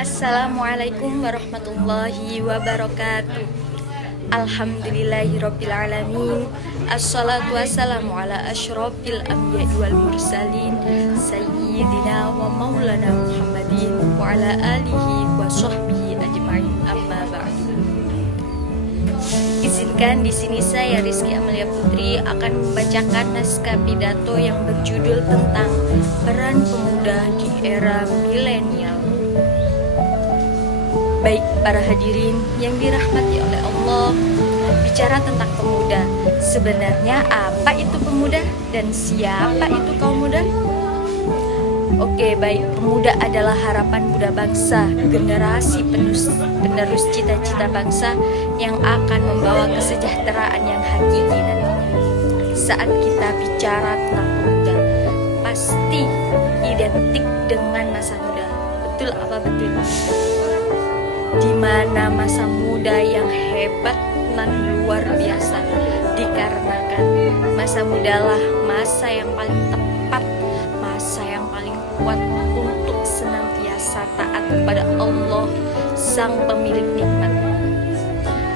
Assalamualaikum warahmatullahi wabarakatuh. Alhamdulillahirrabbilalamin. Assalatu wassalamu ala asyrafil anbiya'i wal mursalin Sayyidina wa maulana Muhammadin wa ala alihi wa sahbihi ajma'in, amma ba'du. Izinkan di sini saya Rizky Amelia Putri akan membacakan naskah pidato yang berjudul tentang peran pemuda di era milenial. Baik para hadirin yang dirahmati oleh Allah, bicara tentang pemuda, sebenarnya apa itu pemuda dan siapa itu kaum muda? Oke, baik, pemuda adalah harapan muda bangsa, generasi penerus cita-cita bangsa yang akan membawa kesejahteraan yang hakiki nantinya. Saat kita bicara tentang pemuda, pasti identik dengan masa muda. Betul apa betul? Di mana masa muda yang hebat dan luar biasa, dikarenakan masa mudalah masa yang paling tepat, masa yang paling kuat untuk senantiasa taat kepada Allah Sang Pemilik Nikmat.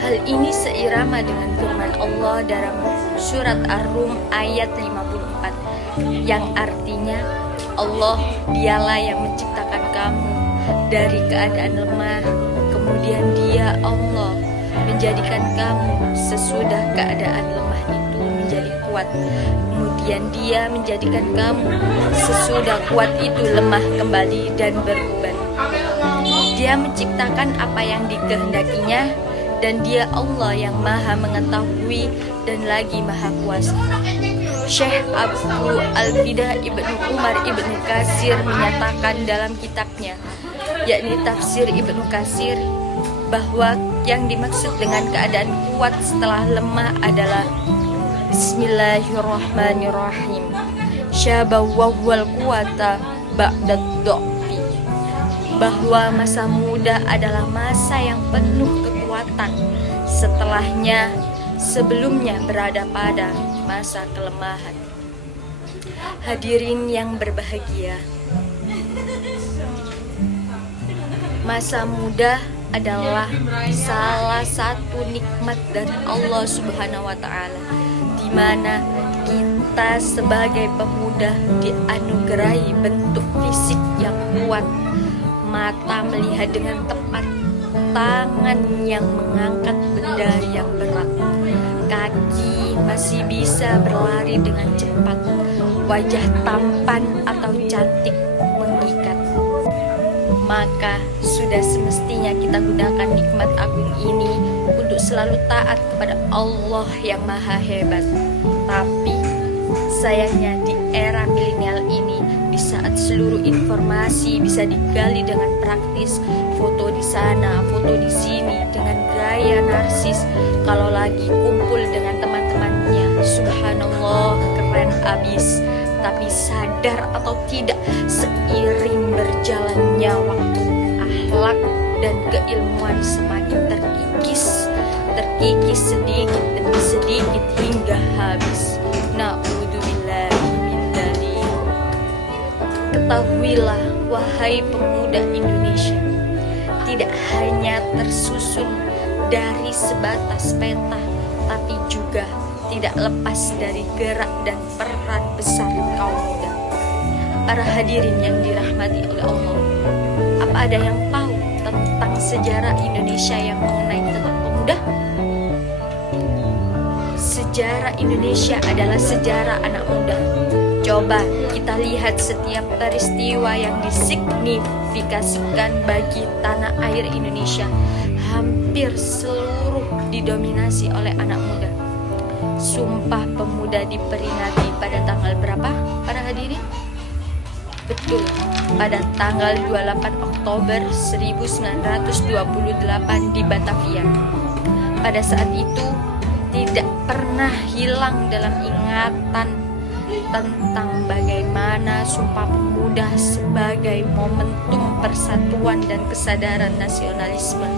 Hal ini seirama dengan firman Allah dalam surat Ar-Rum ayat 54 yang artinya, Allah dialah yang menciptakan kamu dari keadaan lemah, kemudian Dia Allah menjadikan kamu sesudah keadaan lemah itu menjadi kuat, kemudian Dia menjadikan kamu sesudah kuat itu lemah kembali dan berubah. Dia menciptakan apa yang dikehendakinya, dan Dia Allah yang maha mengetahui dan lagi maha kuasa. Syekh Abu Al-Fidah Ibnu Umar Ibnu Katsir menyatakan dalam kitabnya, yakni Tafsir Ibnu Katsir, bahwa yang dimaksud dengan keadaan kuat setelah lemah adalah Bismillahirrahmanirrahim, syabawwal quwata ba'dad dha'fi, bahwa masa muda adalah masa yang penuh kekuatan, sebelumnya berada pada masa kelemahan. Hadirin yang berbahagia, masa muda adalah salah satu nikmat dari Allah Subhanahu wa Ta'ala, di mana kita sebagai pemuda dianugerahi bentuk fisik yang kuat, mata melihat dengan tepat, tangan yang mengangkat benda yang berat, kaki masih bisa berlari dengan cepat, wajah tampan atau cantik mengikat. Maka sudah semestinya kita gunakan nikmat agung ini untuk selalu taat kepada Allah yang maha hebat. Tapi sayangnya di era milenial ini, di saat seluruh informasi bisa digali dengan praktis, foto di sana, foto di sini, dengan gaya narsis, kalau lagi kumpul dengan teman-temannya, subhanallah keren abis. Tapi sadar atau tidak, seiring berjalannya waktu, akhlak dan keilmuan semakin terkikis sedikit demi sedikit hingga habis. Na'udzubillahi min dzalik. Ketahuilah wahai pemuda Indonesia, tidak hanya tersusun dari sebatas peta, tapi juga tidak lepas dari gerak dan peran besar kaum muda. Para hadirin yang dirahmati oleh Allah, apa ada yang tahu tentang sejarah Indonesia yang mengenai tentang pemuda? Sejarah Indonesia adalah sejarah anak muda. Coba kita lihat setiap peristiwa yang disignifikasikan bagi tanah air Indonesia, hampir seluruh didominasi oleh anak muda. Sumpah Pemuda diperingati pada tanggal berapa para hadirin? Betul, pada tanggal 28 Oktober 1928 di Batavia. Pada saat itu tidak pernah hilang dalam ingatan tentang bagaimana Sumpah Pemuda sebagai momentum persatuan dan kesadaran nasionalisme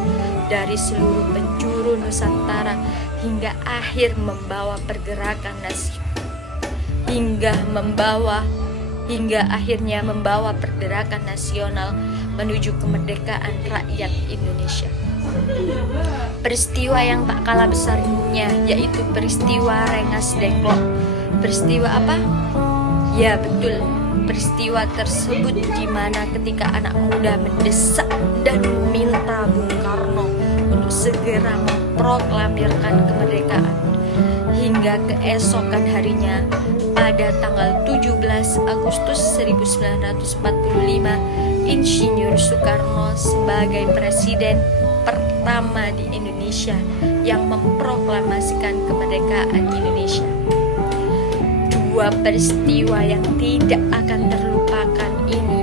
dari seluruh penjuru Nusantara hingga akhir membawa pergerakan hingga akhirnya membawa pergerakan nasional menuju kemerdekaan rakyat Indonesia. Peristiwa yang tak kalah besarnya yaitu peristiwa Rengas Dengklok. Peristiwa apa? Ya betul, peristiwa tersebut di mana ketika anak muda mendesak dan meminta Bung Karno untuk segera memproklamirkan kemerdekaan. Hingga keesokan harinya pada tanggal 17 Agustus 1945, Insinyur Soekarno sebagai presiden pertama di Indonesia yang memproklamasikan kemerdekaan Indonesia. Dua peristiwa yang tidak akan terlupakan ini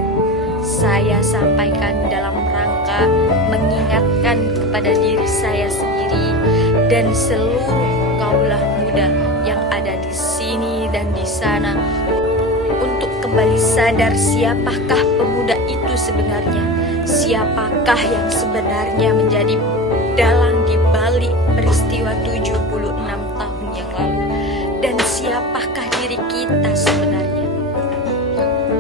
saya sampaikan dalam rangka mengingatkan kepada diri saya sendiri dan seluruh kaulah muda yang ada di sini dan di sana untuk kembali sadar siapakah pemuda itu sebenarnya, siapakah yang sebenarnya menjadi dalang di balik peristiwa 76 tahun yang lalu, dan siapakah diri kita sebenarnya.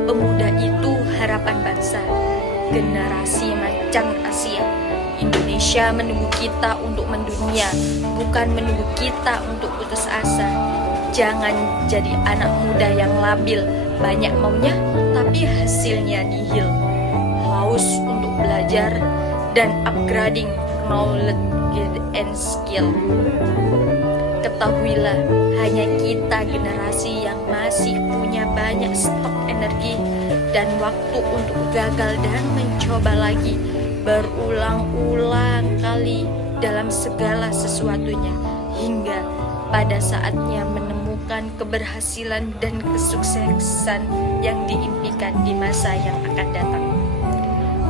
Pemuda itu harapan bangsa, generasi macan Asia. Indonesia menunggu kita untuk mendunia, bukan menunggu kita untuk putus asa. Jangan jadi anak muda yang labil, banyak maunya tapi hasilnya nihil. Haus untuk belajar dan upgrading knowledge and skill. Ketahuilah, hanya kita generasi yang masih punya banyak stok energi dan waktu untuk gagal dan mencoba lagi berulang-ulang kali dalam segala sesuatunya hingga pada saatnya menemukan keberhasilan dan kesuksesan yang diimpikan di masa yang akan datang.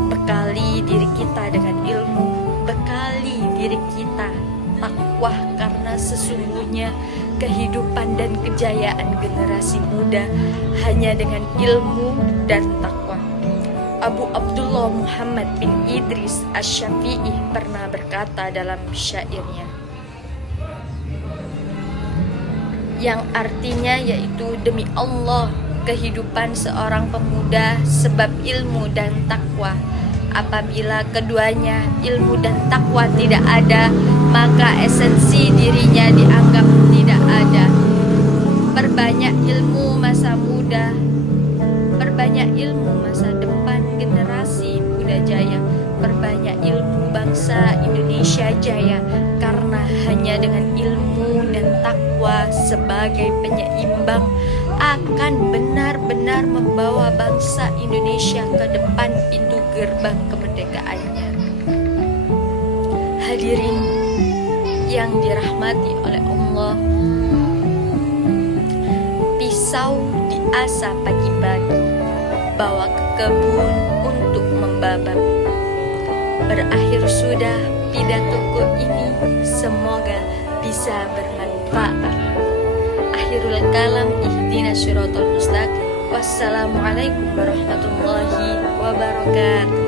Bekali diri kita dengan ilmu, bekali diri kita takwa, karena sesungguhnya kehidupan dan kejayaan generasi muda hanya dengan ilmu dan takwa. Abu Abdullah Muhammad bin Idris Asy-Syafi'i pernah berkata dalam syairnya, yang artinya yaitu, demi Allah, kehidupan seorang pemuda sebab ilmu dan takwa. Apabila keduanya, ilmu dan takwa, tidak ada, maka esensi dirinya dianggap tidak ada. Perbanyak ilmu masa muda, perbanyak ilmu masa depan generasi muda jaya, perbanyak ilmu bangsa Indonesia jaya, karena hanya dengan ilmu dan takwa sebagai penyeimbang akan benar-benar membawa bangsa Indonesia ke depan pintu gerbang kemerdekaannya. Hadirin yang dirahmati oleh Allah, pisau diasah pagi-pagi, bawa ke kebun untuk membabat. Berakhir sudah pidatoku ini, semoga bisa bermanfaat. Akhirul kalam, ihdinas siratal mustaqim. Wassalamualaikum warahmatullahi wabarakatuh.